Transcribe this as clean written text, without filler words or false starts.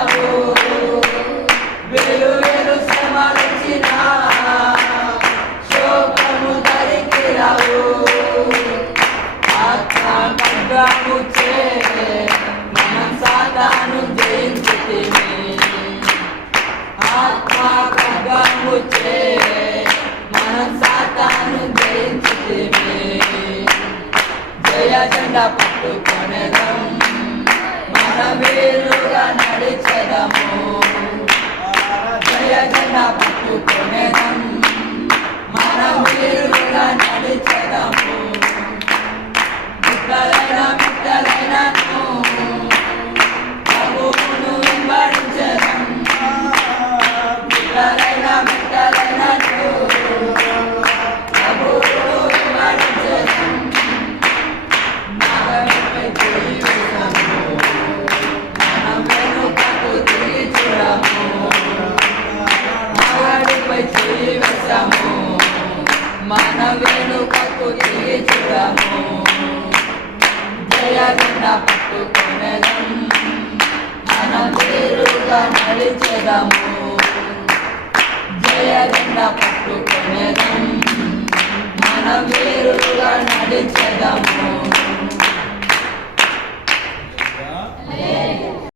రావు, వేలు వేలు శ్రమలొచ్చినా శోకము దరికి రావు. ఆత్మ ఖడ్గముచే మనం సాతాను జయించితిమి, ఆత్మ ఖడ్గముచే మనం సాతాను జయించితిమి. జయ జెండా పట్టుకొనేదం, మన వీరుగా నడిచెదము. జయ జెండా పట్టుకొనేదం, మన వీరుగా నడిచెదము. మిట్టలైనను ప్రభువును వెంబడించెదం. మిట్టలైనను ప్రభువును వెంబడించెదం. నాగరిపై చెయ్యి వేసము, మనం వెనుకకు తిరిగి చూడము. నాగరిపై చెయ్యి వేసము, మన వెనుకకు తిరిగి చూడము. జయ జెండా పట్టుకొనేదం, మనం వీరుగా నడిచెదము. జయ జెండా పట్టుకొనేదం, మనం వీరుగా నడిచెదము.